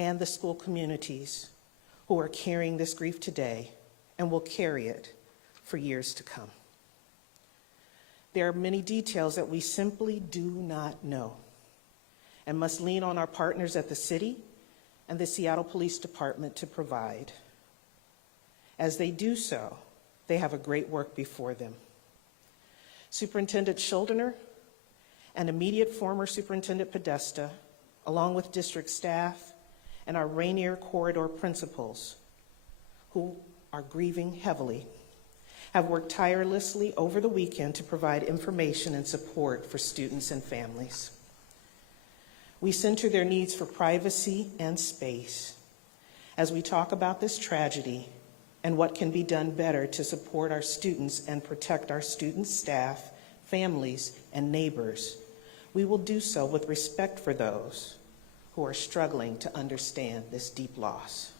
and the school communities who are carrying this grief today and will carry it for years to come. There are many details that we simply do not know and must lean on our partners at the city and the Seattle Police Department to provide. As they do so, they have a great work before them. Superintendent Shuldiner and immediate former Superintendent Podesta, along with district staff and our Rainier Corridor principals, who are grieving heavily, have worked tirelessly over the weekend to provide information and support for students and families. We center their needs for privacy and space as we talk about this tragedy and what can be done better to support our students and protect our students, staff, families, and neighbors. We will do so with respect for those who are struggling to understand this deep loss.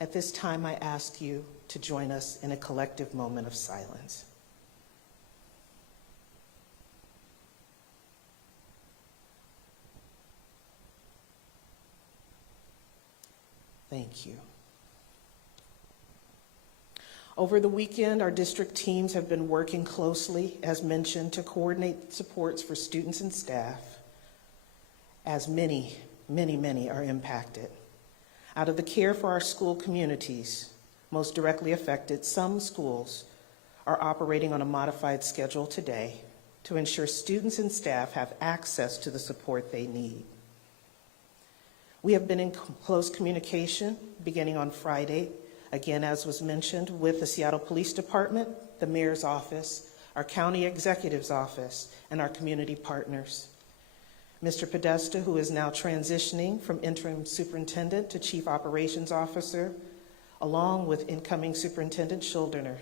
At this time, I ask you to join us in a collective moment of silence. Thank you. Over the weekend, our district teams have been working closely, as mentioned, to coordinate supports for students and staff, as many are impacted. Out of the care for our school communities most directly affected, some schools are operating on a modified schedule today to ensure students and staff have access to the support they need. We have been in close communication beginning on Friday, again, as was mentioned, with the Seattle Police Department, the Mayor's Office, our County Executive's Office, and our community partners. Mr. Podesta, who is now transitioning from Interim Superintendent to Chief Operations Officer, along with incoming Superintendent Shuldiner,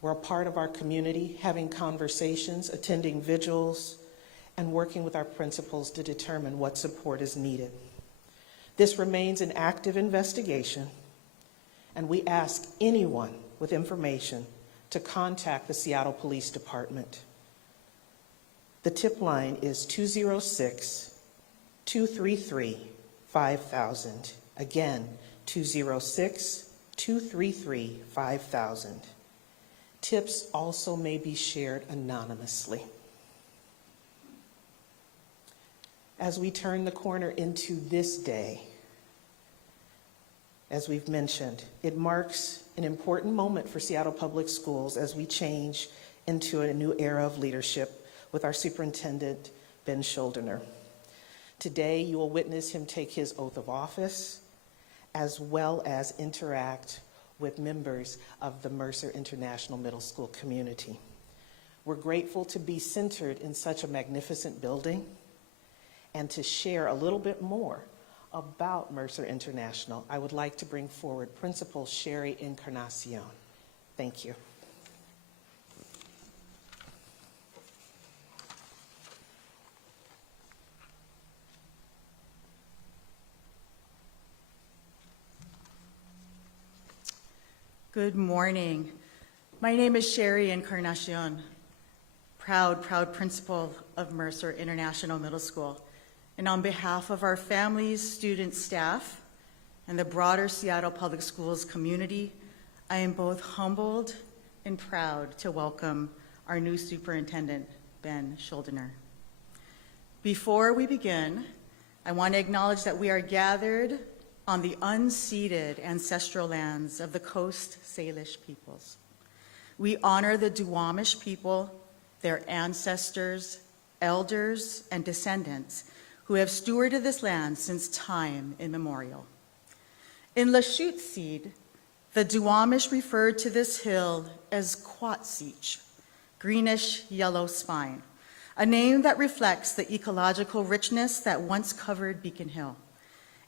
we're a part of our community, having conversations, attending vigils, and working with our principals to determine what support is needed. This remains an active investigation, and we ask anyone with information to contact the Seattle Police Department. The tip line is 206-233-5000. Again, 206-233-5000. Tips also may be shared anonymously. As we turn the corner into this day, as we've mentioned, it marks an important moment for Seattle Public Schools as we change into a new era of leadership with our Superintendent, Ben Shuldiner. Today, you will witness him take his oath of office, as well as interact with members of the Mercer International Middle School community. We're grateful to be centered in such a magnificent building and to share a little bit more about Mercer International. I would like to bring forward Principal Sherry Encarnacion. Thank you. Good morning. My name is Sherry Encarnacion, proud principal of Mercer International Middle School. And on behalf of our families, students, staff, and the broader Seattle Public Schools community, I am both humbled and proud to welcome our new superintendent, Ben Shuldiner. Before we begin, I want to acknowledge that we are gathered on the unceded ancestral lands of the Coast Salish peoples. We honor the Duwamish people, their ancestors, elders, and descendants who have stewarded this land since time immemorial. In Lashute, the Duwamish referred to this hill as Quatsich, greenish yellow spine, a name that reflects the ecological richness that once covered Beacon Hill.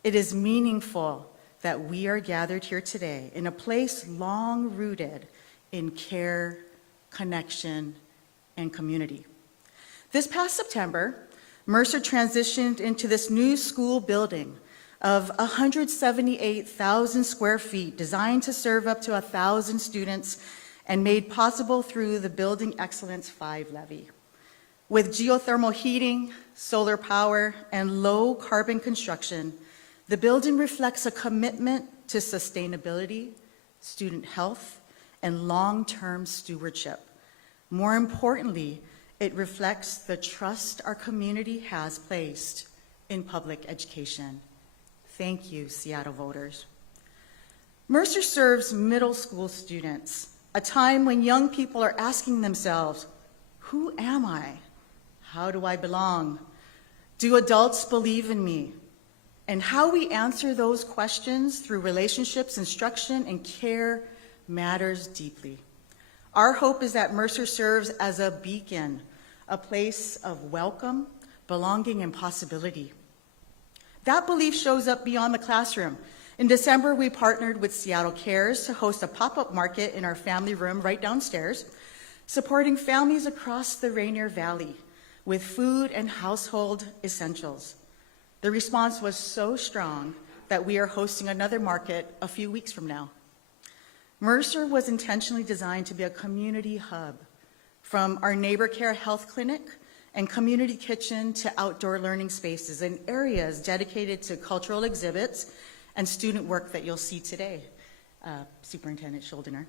It is meaningful that we are gathered here today in a place long rooted in care, connection, and community. This past September, Mercer transitioned into this new school building of 178,000 square feet, designed to serve up to 1,000 students and made possible through the Building Excellence 5 levy. With geothermal heating, solar power, and low carbon construction, the building reflects a commitment to sustainability, student health, and long-term stewardship. More importantly, it reflects the trust our community has placed in public education. Thank you, Seattle voters. Mercer serves middle school students, a time when young people are asking themselves, who am I? How do I belong? Do adults believe in me? And how we answer those questions through relationships, instruction, and care matters deeply. Our hope is that Mercer serves as a beacon, a place of welcome, belonging, and possibility. That belief shows up beyond the classroom. In December, we partnered with Seattle Cares to host a pop-up market in our family room right downstairs, supporting families across the Rainier Valley with food and household essentials. The response was so strong that we are hosting another market a few weeks from now. Mercer was intentionally designed to be a community hub, from our neighbor care health clinic and community kitchen to outdoor learning spaces and areas dedicated to cultural exhibits and student work that you'll see today, Superintendent Shuldiner.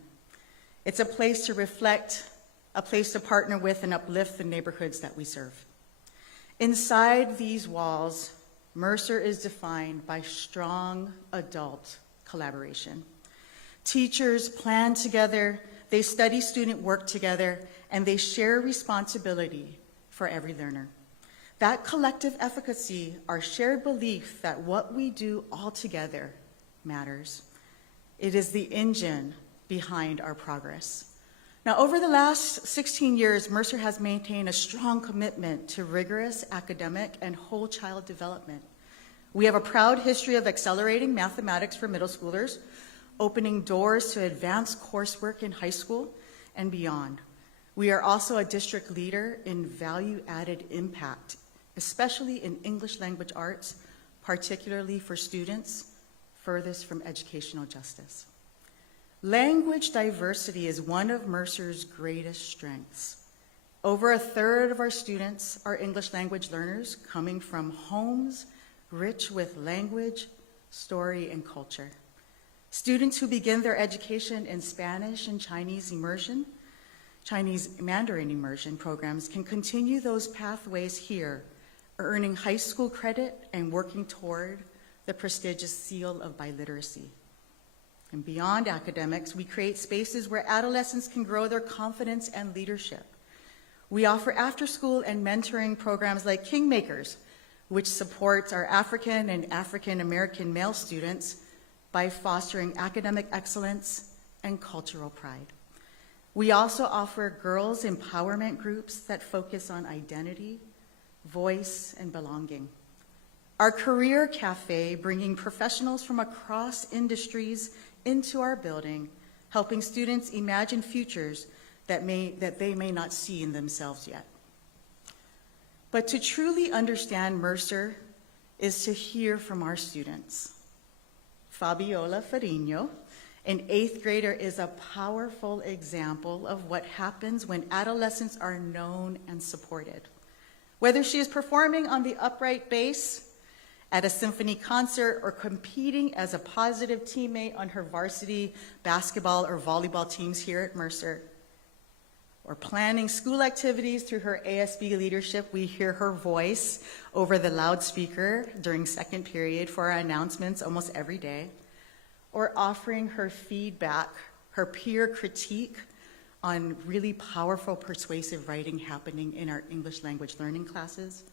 It's a place to reflect, a place to partner with and uplift the neighborhoods that we serve. Inside these walls, Mercer is defined by strong adult collaboration. Teachers plan together, they study student work together, and they share responsibility for every learner. That collective efficacy, our shared belief that what we do all together matters. It is the engine behind our progress. Now, over the last 16 years, Mercer has maintained a strong commitment to rigorous academic and whole child development. We have a proud history of accelerating mathematics for middle schoolers, opening doors to advanced coursework in high school and beyond. We are also a district leader in value-added impact, especially in English language arts, particularly for students furthest from educational justice. Language diversity is one of Mercer's greatest strengths. Over a third of our students are English language learners coming from homes rich with language, story, and culture. Students who begin their education in Spanish and Chinese Mandarin immersion programs can continue those pathways here, earning high school credit and working toward the prestigious seal of biliteracy. And beyond academics, we create spaces where adolescents can grow their confidence and leadership. We offer after-school and mentoring programs like Kingmakers, which supports our African and African-American male students by fostering academic excellence and cultural pride. We also offer girls' empowerment groups that focus on identity, voice, and belonging. Our Career Cafe, bringing professionals from across industries into our building, helping students imagine futures that they may not see in themselves yet. But to truly understand Mercer is to hear from our students. Fabiola Farino, an 8th grader, is a powerful example of what happens when adolescents are known and supported. Whether she is performing on the upright bass at a symphony concert or competing as a positive teammate on her varsity basketball or volleyball teams here at Mercer, or planning school activities through her ASB leadership, we hear her voice over the loudspeaker during second period for our announcements almost every day, or offering her feedback, her peer critique on really powerful persuasive writing happening in our English language learning classes.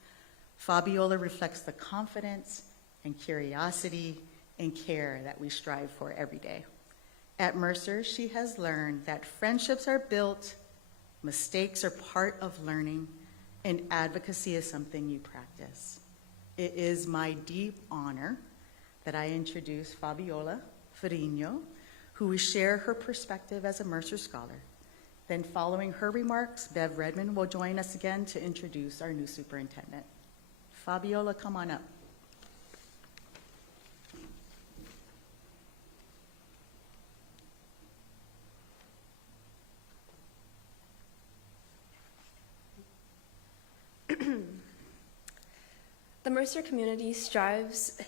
Fabiola reflects the confidence and curiosity and care that we strive for every day. At Mercer, she has learned that friendships are built, mistakes are part of learning, and advocacy is something you practice. It is my deep honor that I introduce Fabiola Farino, who will share her perspective as a Mercer Scholar. Then following her remarks, Bev Redmond will join us again to introduce our new superintendent. Fabiola, come on up. The Mercer community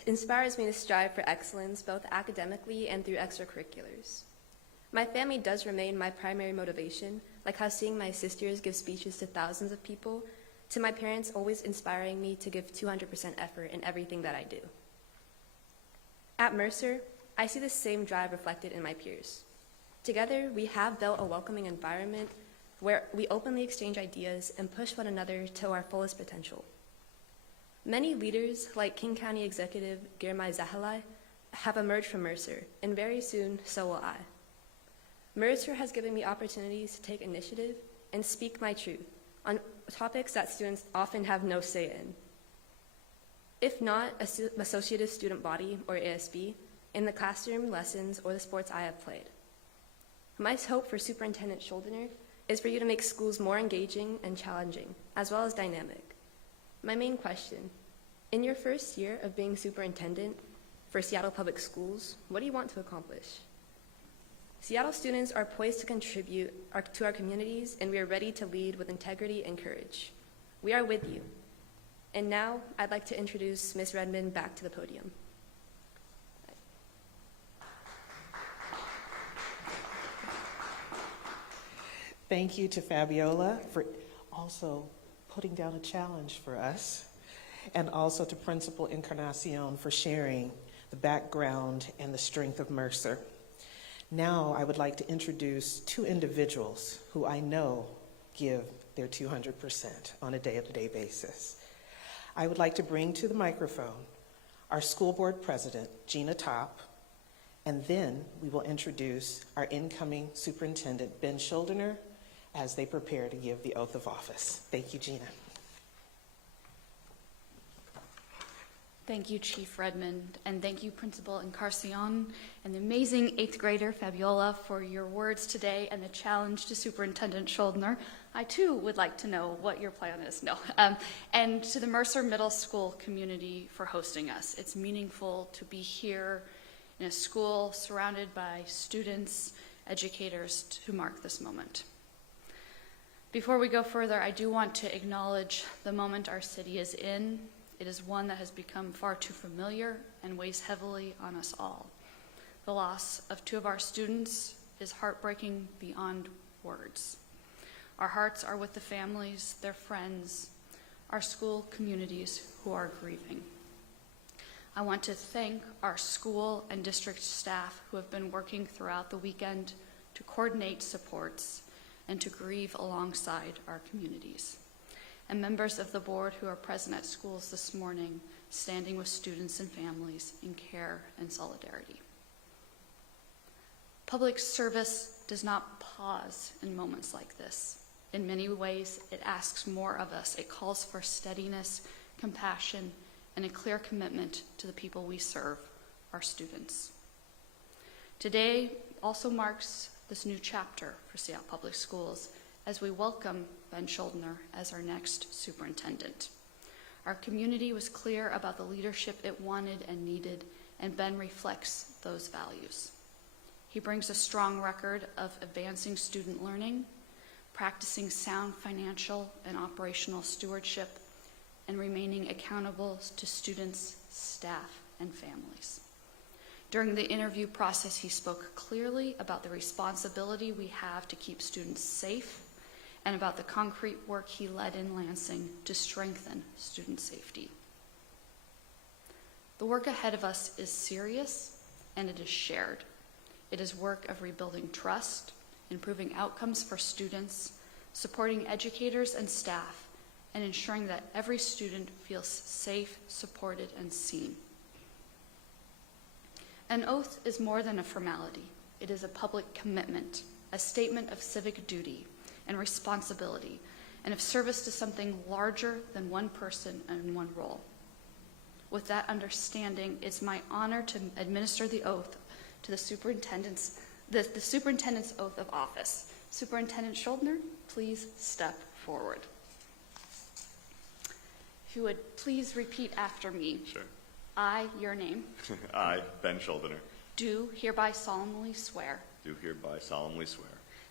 inspires me to strive for excellence both academically and through extracurriculars. My family does remain my primary motivation, like how seeing my sisters give speeches to thousands of people, to my parents always inspiring me to give 200% effort in everything that I do. At Mercer, I see the same drive reflected in my peers. Together, we have built a welcoming environment where we openly exchange ideas and push one another to our fullest potential. Many leaders, like King County Executive Girmay Zahalai, have emerged from Mercer, and very soon, so will I. Mercer has given me opportunities to take initiative and speak my truth on topics that students often have no say in. If not associative student body, or ASB, in the classroom, lessons, or the sports I have played. My hope for Superintendent Shuldiner is for you to make schools more engaging and challenging, as well as dynamic. My main question, in your first year of being superintendent for Seattle Public Schools, what do you want to accomplish? Seattle students are poised to contribute to our communities, and we are ready to lead with integrity and courage. We are with you. And now, I'd like to introduce Ms. Redmond back to the podium. Thank you to Fabiola for also putting down a challenge for us, and also to Principal Encarnacion for sharing the background and the strength of Mercer. Now I would like to introduce two individuals who I know give their 200% on a day-to-day basis. I would like to bring to the microphone our school board president, Gina Topp, and then we will introduce our incoming superintendent, Ben Shuldiner, as they prepare to give the oath of office. Thank you, Gina. Thank you, Chief Redmond, and thank you, Principal Encarnacion, and the amazing 8th grader, Fabiola, for your words today and the challenge to Superintendent Shuldiner. I, too, would like to know what your plan is. And to the Mercer Middle School community for hosting us. It's meaningful to be here in a school surrounded by students, educators to mark this moment. Before we go further, I do want to acknowledge the moment our city is in. It is one that has become far too familiar and weighs heavily on us all. The loss of two of our students is heartbreaking beyond words. Our hearts are with the families, their friends, our school communities who are grieving. I want to thank our school and district staff who have been working throughout the weekend to coordinate supports and to grieve alongside our communities, and members of the board who are present at schools this morning, standing with students and families in care and solidarity. Public service does not pause in moments like this. In many ways, it asks more of us. It calls for steadiness, compassion, and a clear commitment to the people we serve, our students. Today also marks this new chapter for Seattle Public Schools as we welcome Ben Shuldiner as our next superintendent. Our community was clear about the leadership it wanted and needed, and Ben reflects those values. He brings a strong record of advancing student learning, practicing sound financial and operational stewardship, and remaining accountable to students, staff, and families. During the interview process, he spoke clearly about the responsibility we have to keep students safe and about the concrete work he led in Lansing to strengthen student safety. The work ahead of us is serious and it is shared. It is work of rebuilding trust, improving outcomes for students, supporting educators and staff, and ensuring that every student feels safe, supported, and seen. An oath is more than a formality. It is a public commitment, a statement of civic duty and responsibility, and of service to something larger than one person and one role. With that understanding, it's my honor to administer the oath to the superintendent's oath of office. Superintendent Shuldiner, please step forward. If you would please repeat after me. Sure. I, your name, I, Ben Shuldiner, do hereby solemnly swear do hereby solemnly swear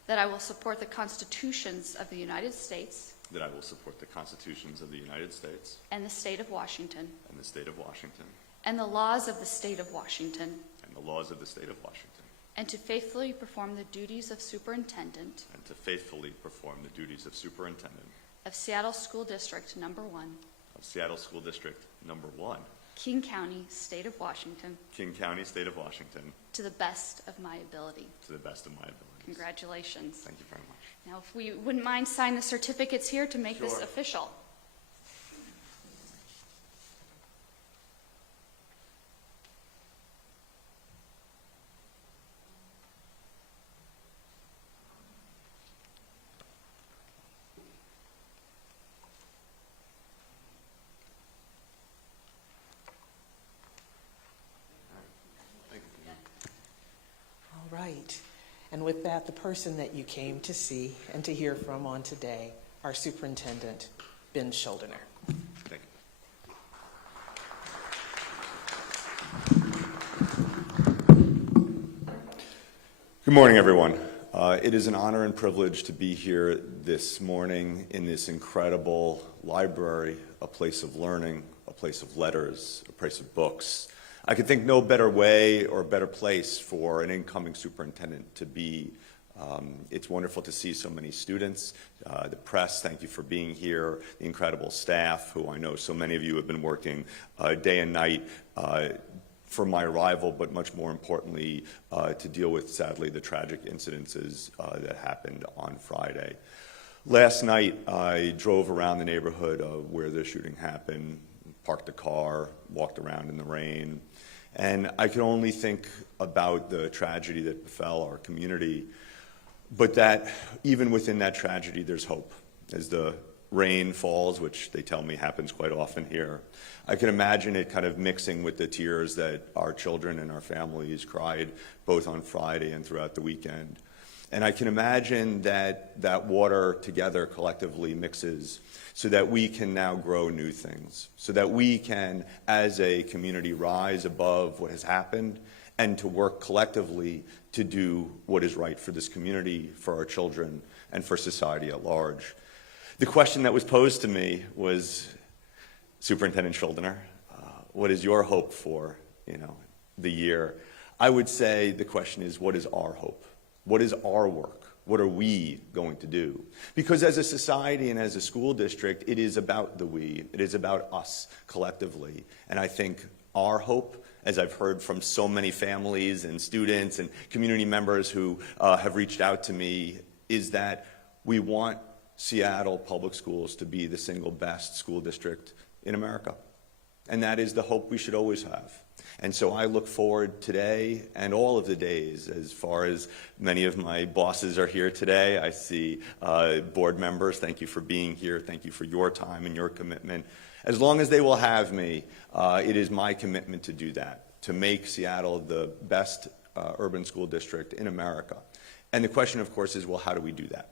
that I will support the constitutions of the United States that I will support the constitutions of the United States and the state of Washington, and the state of Washington, and the laws of the state of Washington, and the laws of the state of Washington, and to faithfully perform the duties of superintendent and to faithfully perform the duties of superintendent of Seattle School District Number 1, of Seattle School District Number 1, King County, State of Washington, King County, state of Washington, to the best of my ability. to the best of my abilities. Congratulations. Thank you very much. Now, if we wouldn't mind sign the certificates here to make this Sure. official. All right. And with that, the person that you came to see and to hear from on today, our Superintendent, Ben Shuldiner. Thank you. Good morning, everyone. It is an honor and privilege to be here this morning in this incredible library, a place of learning, a place of letters, a place of books. I could think no better way or better place for an incoming superintendent to be. It's wonderful to see so many students. The press, thank you for being here. The incredible staff, who I know so many of you have been working day and night for my arrival, but much more importantly, to deal with, sadly, the tragic incidences that happened on Friday. Last night, I drove around the neighborhood where the shooting happened, parked the car, walked around in the rain, and I could only think about the tragedy that befell our community, but that even within that tragedy, there's hope. As the rain falls, which they tell me happens quite often here, I can imagine it kind of mixing with the tears that our children and our families cried both on Friday and throughout the weekend. And I can imagine that that water together collectively mixes so that we can now grow new things, so that we can, as a community, rise above what has happened and to work collectively to do what is right for this community, for our children, and for society at large. The question that was posed to me was, Superintendent Shuldiner, what is your hope for, the year? I would say the question is, what is our hope? What is our work? What are we going to do? Because as a society and as a school district, it is about the we. It is about us collectively. And I think our hope, as I've heard from so many families and students and community members who have reached out to me, is that we want Seattle Public Schools to be the single best school district in America. And that is the hope we should always have. And so I look forward today and all of the days, as far as many of my bosses are here today. I see board members. Thank you for being here. Thank you for your time and your commitment. As long as they will have me, it is my commitment to do that, to make Seattle the best urban school district in America. And the question, of course, is, well, how do we do that?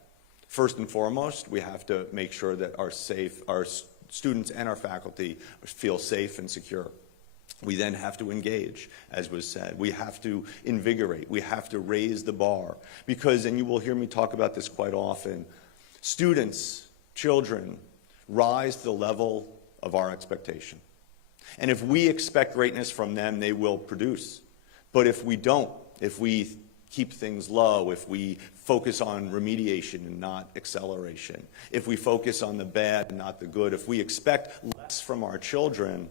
First and foremost, we have to make sure that our students and our faculty feel safe and secure. We then have to engage, as was said. We have to invigorate. We have to raise the bar. Because, and you will hear me talk about this quite often, students, children, rise to the level of our expectation. And if we expect greatness from them, they will produce. But if we don't, if we keep things low, if we focus on remediation and not acceleration, if we focus on the bad and not the good, if we expect less from our children,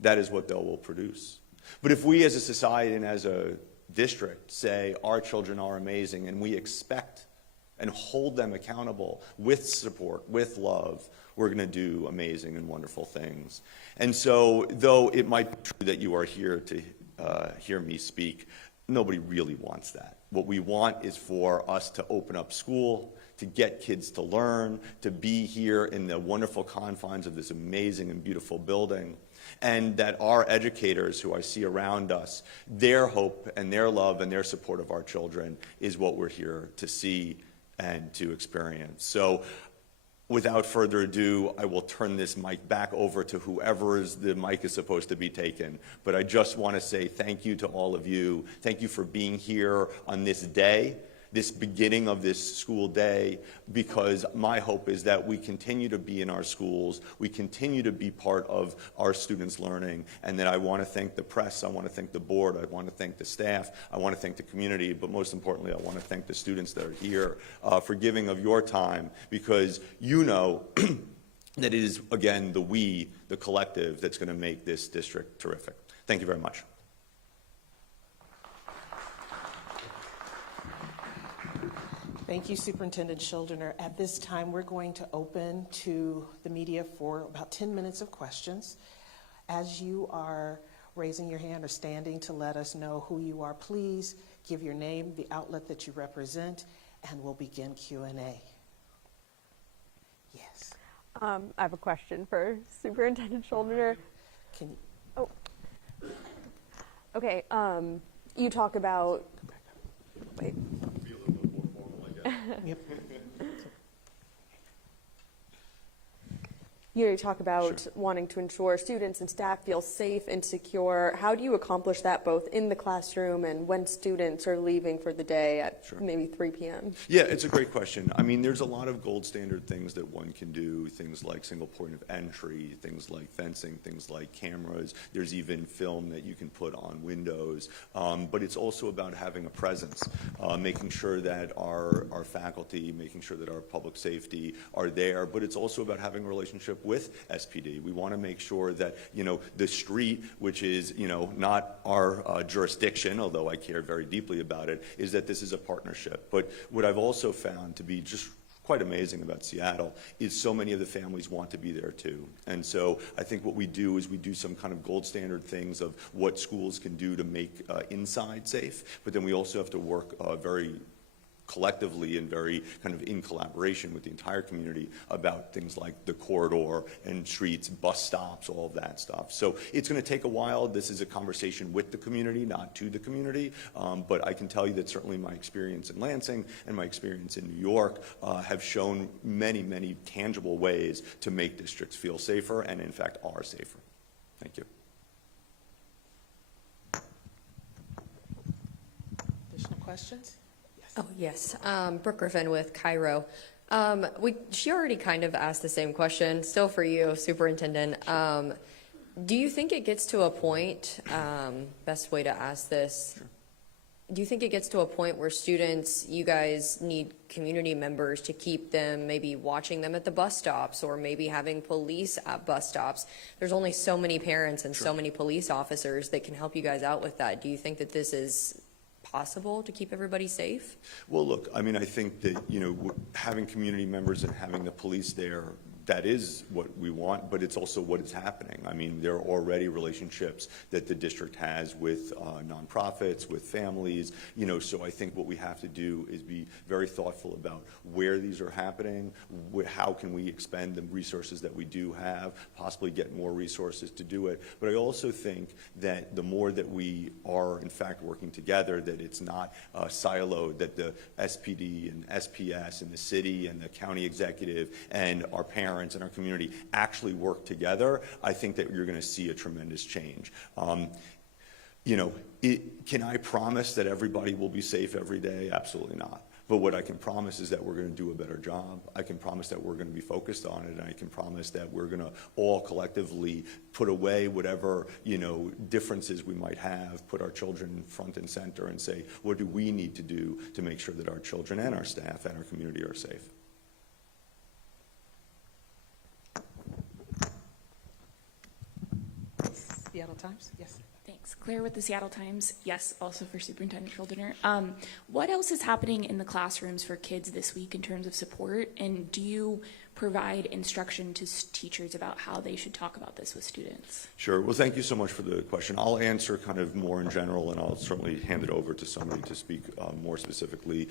that is what they will produce. But if we as a society and as a district say our children are amazing and we expect and hold them accountable with support, with love, we're going to do amazing and wonderful things. And so, though it might be true that you are here to hear me speak, nobody really wants that. What we want is for us to open up school, to get kids to learn, to be here in the wonderful confines of this amazing and beautiful building, and that our educators who I see around us, their hope and their love and their support of our children is what we're here to see and to experience. So without further ado, I will turn this mic back over to whoever the mic is supposed to be taken. But I just want to say thank you to all of you. Thank you for being here on this day. this beginning of this school day, because my hope is that we continue to be in our schools, we continue to be part of our students' learning, and that I want to thank the press, I want to thank the board, I want to thank the staff, I want to thank the community, but most importantly, I want to thank the students that are here for giving of your time, because you know that it is, again, the collective, that's going to make this district terrific. Thank you very much. Thank you, Superintendent Shuldiner. At this time, we're going to open to the media for about 10 minutes of questions. As you are raising your hand or standing to let us know who you are, please give your name, the outlet that you represent, and we'll begin Q&A. Yes. I have a question for Superintendent Shuldiner. Can you? Oh. Okay. You talk about. Wait. Be a little bit more formal, I guess. Yep. You talk about wanting to ensure students and staff feel safe and secure. How do you accomplish that both in the classroom and when students are leaving for the day at maybe 3 p.m.? Yeah, it's a great question. I mean, there's a lot of gold standard things that one can do, things like single point of entry, things like fencing, things like cameras. There's even film that you can put on windows. But it's also about having a presence, making sure that our faculty, making sure that our public safety are there. But it's also about having a relationship with SPD. We want to make sure that, you know, the street, which is, you know, not our jurisdiction, although I care very deeply about it, is that this is a partnership. But what I've also found to be just quite amazing about Seattle is so many of the families want to be there too. And so I think what we do is we do some kind of gold standard things of what schools can do to make inside safe, but then we also have to work very collectively and very kind of in collaboration with the entire community about things like the corridor and streets, bus stops, all of that stuff. So it's going to take a while. This is a conversation with the community, not to the community. But I can tell you that certainly my experience in Lansing and my experience in New York have shown many, many tangible ways to make districts feel safer and, in fact, are safer. Thank you. Additional questions? Oh, yes. Brooke Griffin with Cairo. She already kind of asked the same question. Still for you, Superintendent. Do you think it gets to a point, best way to ask this, do you think it gets to a point where students, you guys need community members to keep them, maybe watching them at the bus stops or maybe having police at bus stops? There's only so many parents and so many police officers that can help you guys out with that. Do you think that this is possible to keep everybody safe? Well, look, I mean, I think that, you know, having community members and having the police there, that is what we want, but it's also what is happening. I mean, there are already relationships that the district has with nonprofits, with families, you know, so I think what we have to do is be very thoughtful about where these are happening, how can we expend the resources that we do have, possibly get more resources to do it. But I also think that the more that we are, in fact, working together, that it's not siloed, that the SPD and SPS and the city and the county executive and our parents and our community actually work together, I think that you're going to see a tremendous change. You know, can I promise that everybody will be safe every day? Absolutely not. But what I can promise is that we're going to do a better job. I can promise that we're going to be focused on it, and I can promise that we're going to all collectively put away whatever, you know, differences we might have, put our children front and center and say, what do we need to do to make sure that our children and our staff and our community are safe? Seattle Times? Yes. Thanks. Claire with the Seattle Times. Yes, also for Superintendent Shuldiner. What else is happening in the classrooms for kids this week in terms of support? And do you provide instruction to teachers about how they should talk about this with students? Sure. Well, thank you so much for the question. I'll answer kind of more in general, and I'll certainly hand it over to somebody to speak more specifically.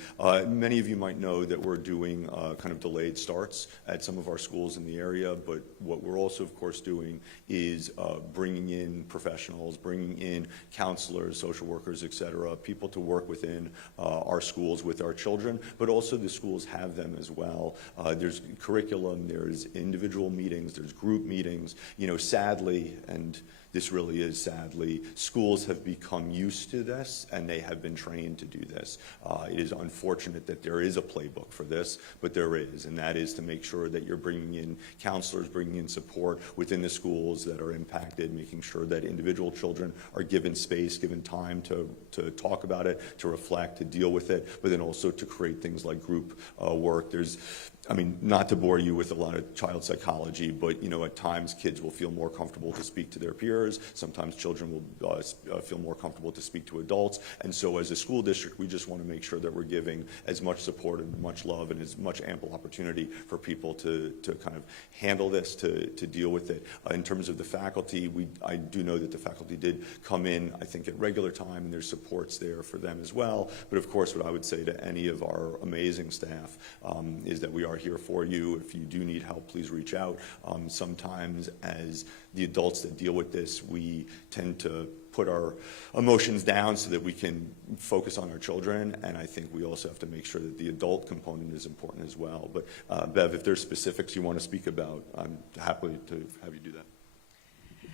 Many of you might know that we're doing kind of delayed starts at some of our schools in the area, but what we're also, of course, doing is bringing in professionals, bringing in counselors, social workers, et cetera, people to work within our schools with our children, but also the schools have them as well. There's curriculum, there's individual meetings, there's group meetings. You know, sadly, and This really is, sadly, schools have become used to this, and they have been trained to do this. It is unfortunate that there is a playbook for this, but there is, and that is to make sure that you're bringing in counselors, bringing in support within the schools that are impacted, making sure that individual children are given space, given time to talk about it, to reflect, to deal with it, but then also to create things like group work. Not to bore you with a lot of child psychology, but, at times kids will feel more comfortable to speak to their peers. Sometimes children will feel more comfortable to speak to adults. And so as a school district, we just want to make sure that we're giving as much support and much love and as much ample opportunity for people to kind of handle this, to deal with it. In terms of the faculty, I do know that the faculty did come in, I think, at regular time, and there's supports there for them as well. But of course, what I would say to any of our amazing staff is that we are here for you. If you do need help, please reach out. Sometimes as the adults that deal with this, we tend to put our emotions down so that we can focus on our children, and I think we also have to make sure that the adult component is important as well. But Bev, if there's specifics you want to speak about, I'm happy to have you do that.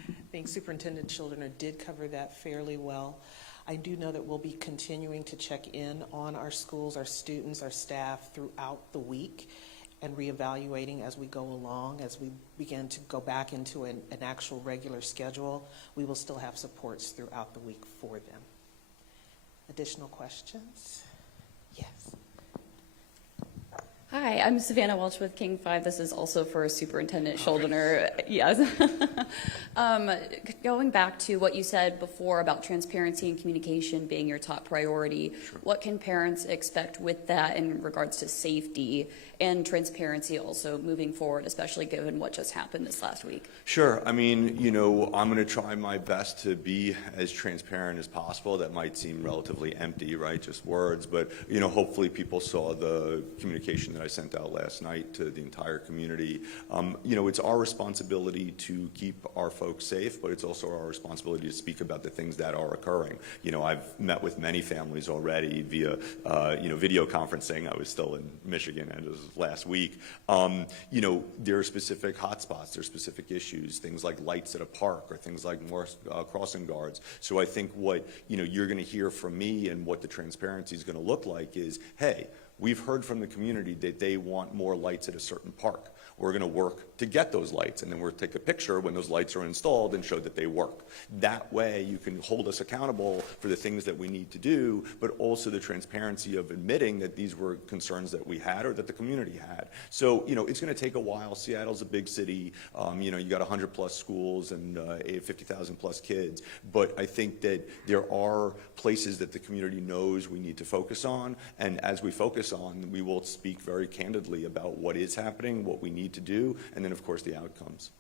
I think Superintendent Shuldiner did cover that fairly well. I do know that we'll be continuing to check in on our schools, our students, our staff throughout the week, and reevaluating as we go along. As we begin to go back into an actual regular schedule, we will still have supports throughout the week for them. Additional questions? Yes. Hi, I'm Savannah Welch with King 5. This is also for Superintendent Shuldiner. Yes. Going back to what you said before about transparency and communication being your top priority, sure. What can parents expect with that in regards to safety and transparency also moving forward, especially given what just happened this last week? Sure. I'm going to try my best to be as transparent as possible. That might seem relatively empty, right? Just words, but hopefully people saw the communication that I sent out last night to the entire community. It's our responsibility to keep our folks safe, but it's also our responsibility to speak about the things that are occurring. I've met with many families already via, video conferencing. I was still in Michigan, and it was last week. There are specific hotspots, there are specific issues, things like lights at a park or things like more crossing guards. So I think what you're going to hear from me and what the transparency is going to look like is, hey, we've heard from the community that they want more lights at a certain park. We're going to work to get those lights, and then we'll take a picture when those lights are installed and show that they work. That way you can hold us accountable for the things that we need to do, but also the transparency of admitting that these were concerns that we had or that the community had. So, it's going to take a while. Seattle's a big city. You got 100 plus schools and 50,000 plus kids. But I think that there are places that the community knows we need to focus on, and as we focus on, we will speak very candidly about what is happening, what we need to do, and then of course the outcomes.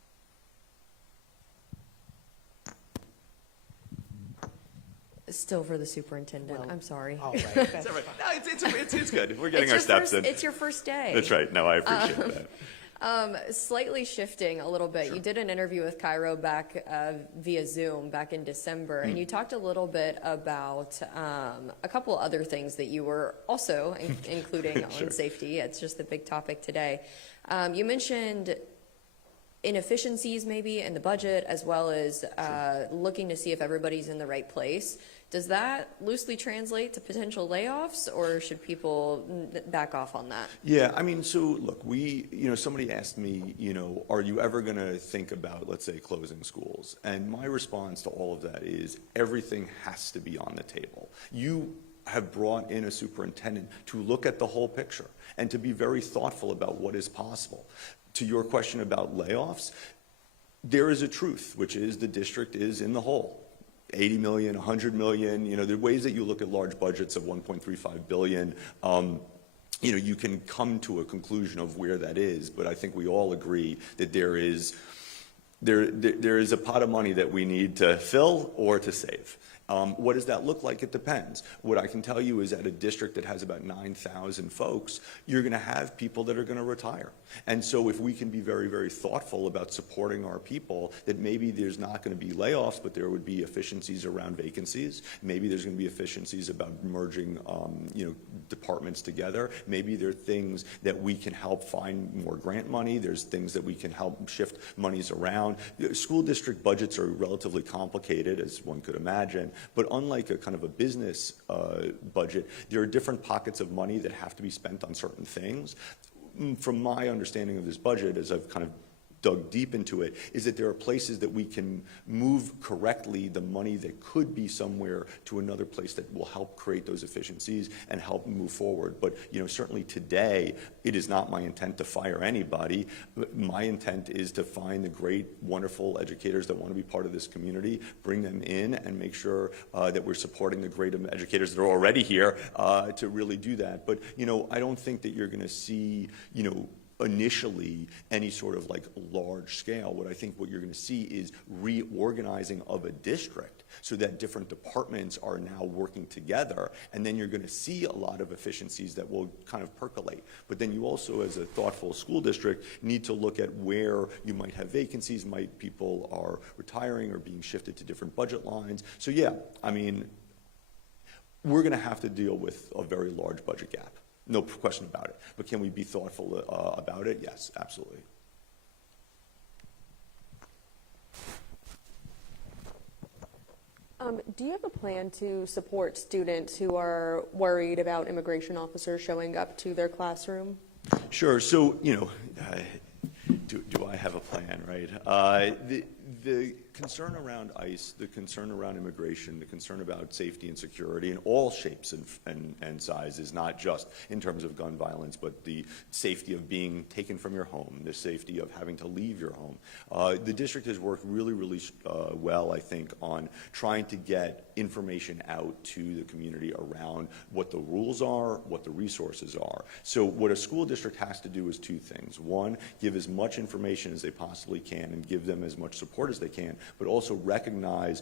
Still for the superintendent. Well, I'm sorry. All right. It's all right. No, it's good. We're getting our steps in. It's your first day. That's right. No, I appreciate that. Slightly shifting a little bit, sure. You did an interview with Cairo back via Zoom back in December, and you talked a little bit about a couple other things that you were also including Sure. on safety. It's just the big topic today. You mentioned inefficiencies maybe in the budget, as well as looking to see if everybody's in the right place. Does that loosely translate to potential layoffs, or should people back off on that? Yeah, so look, somebody asked me, are you ever going to think about, let's say, closing schools? And my response to all of that is everything has to be on the table. You have brought in a superintendent to look at the whole picture and to be very thoughtful about what is possible. To your question about layoffs, there is a truth, which is the district is in the hole. 80 million, 100 million, there are ways that you look at large budgets of 1.35 billion. You can come to a conclusion of where that is, but I think we all agree that there is a pot of money that we need to fill or to save. What does that look like? It depends. What I can tell you is at a district that has about 9,000 folks, you're going to have people that are going to retire. And so if we can be very, very thoughtful about supporting our people, that maybe there's not going to be layoffs, but there would be efficiencies around vacancies. Maybe there's going to be efficiencies about merging departments together. Maybe there are things that we can help find more grant money. There's things that we can help shift monies around. School district budgets are relatively complicated, as one could imagine. But unlike a kind of a business budget, there are different pockets of money that have to be spent on certain things. From my understanding of this budget, as I've kind of dug deep into it, is that there are places that we can move correctly the money that could be somewhere to another place that will help create those efficiencies and help move forward. But certainly today, it is not my intent to fire anybody. My intent is to find the great, wonderful educators that want to be part of this community, bring them in, and make sure that we're supporting the great educators that are already here to really do that. But I don't think that you're going to see initially any sort of like large scale. What I think what you're going to see is reorganizing of a district so that different departments are now working together, and then you're going to see a lot of efficiencies that will kind of percolate. But then you also, as a thoughtful school district, need to look at where you might have vacancies, people are retiring or being shifted to different budget lines. So yeah, I mean, we're going to have to deal with a very large budget gap. No question about it. But can we be thoughtful about it? Yes, absolutely. Do you have a plan to support students who are worried about immigration officers showing up to their classroom? Sure. So, do I have a plan, right? The concern around ICE, the concern around immigration, the concern about safety and security in all shapes and sizes, not just in terms of gun violence, but the safety of being taken from your home, the safety of having to leave your home. The district has worked really, really well, I think, on trying to get information out to the community around what the rules are, what the resources are. So what a school district has to do is two things. One, give as much information as they possibly can and give them as much support as they can, but also recognize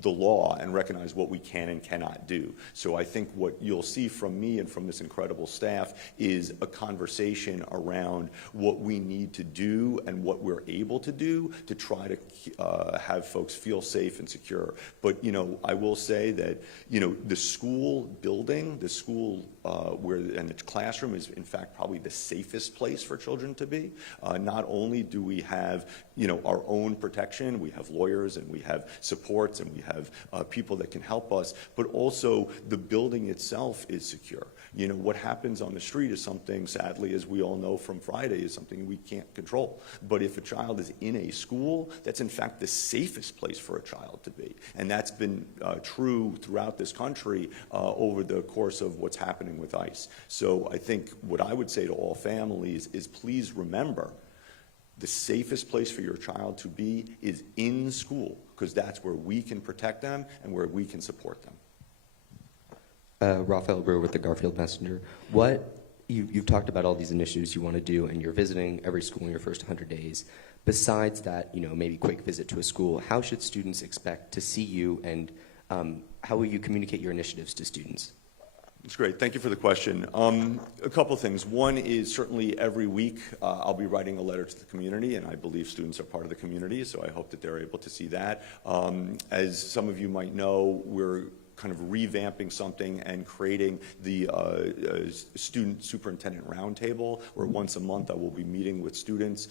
the law and recognize what we can and cannot do. So I think what you'll see from me and from this incredible staff is a conversation around what we need to do and what we're able to do to try to have folks feel safe and secure. But I will say that the school building, the school and the classroom is in fact probably the safest place for children to be. Not only do we have our own protection, we have lawyers and we have supports and we have people that can help us, but also the building itself is secure. What happens on the street is something, sadly, as we all know from Friday, is something we can't control. But if a child is in a school, that's in fact the safest place for a child to be. And that's been true throughout this country over the course of what's happening with ICE. So I think what I would say to all families is please remember the safest place for your child to be is in school, because that's where we can protect them and where we can support them. Raphael Brewer with the Garfield Messenger. You've talked about all these initiatives you want to do, and you're visiting every school in your first 100 days. Besides that, maybe quick visit to a school, how should students expect to see you, and how will you communicate your initiatives to students? That's great. Thank you for the question. A couple things. One is certainly every week I'll be writing a letter to the community, and I believe students are part of the community, so I hope that they're able to see that. As some of you might know, we're kind of revamping something and creating the student superintendent roundtable, where once a month I will be meeting with students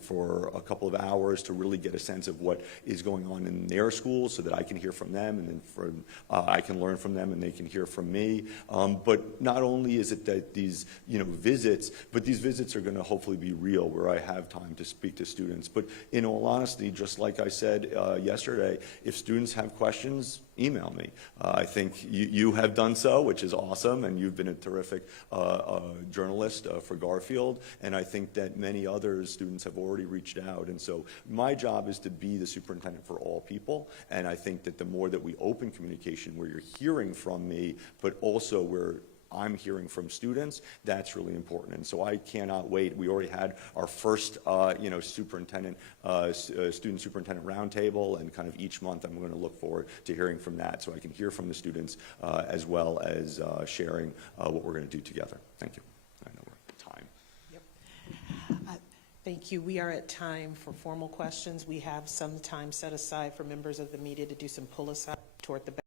for a couple of hours to really get a sense of what is going on in their schools, so that I can hear from them, and then I can learn from them and they can hear from me. But not only is it that these visits, but these visits are going to hopefully be real, where I have time to speak to students. But in all honesty, just like I said yesterday, if students have questions, email me. I think you have done so, which is awesome, and you've been a terrific journalist for Garfield, and I think that many other students have already reached out. And so my job is to be the superintendent for all people, and I think that the more that we open communication where you're hearing from me, but also where I'm hearing from students, that's really important. And so I cannot wait. We already had our first, student superintendent roundtable, and kind of each month I'm going to look forward to hearing from that, so I can hear from the students as well as sharing what we're going to do together. Thank you. I know we're at time. Yep. Thank you. We are at time for formal questions. We have some time set aside for members of the media to do some pull aside toward the back.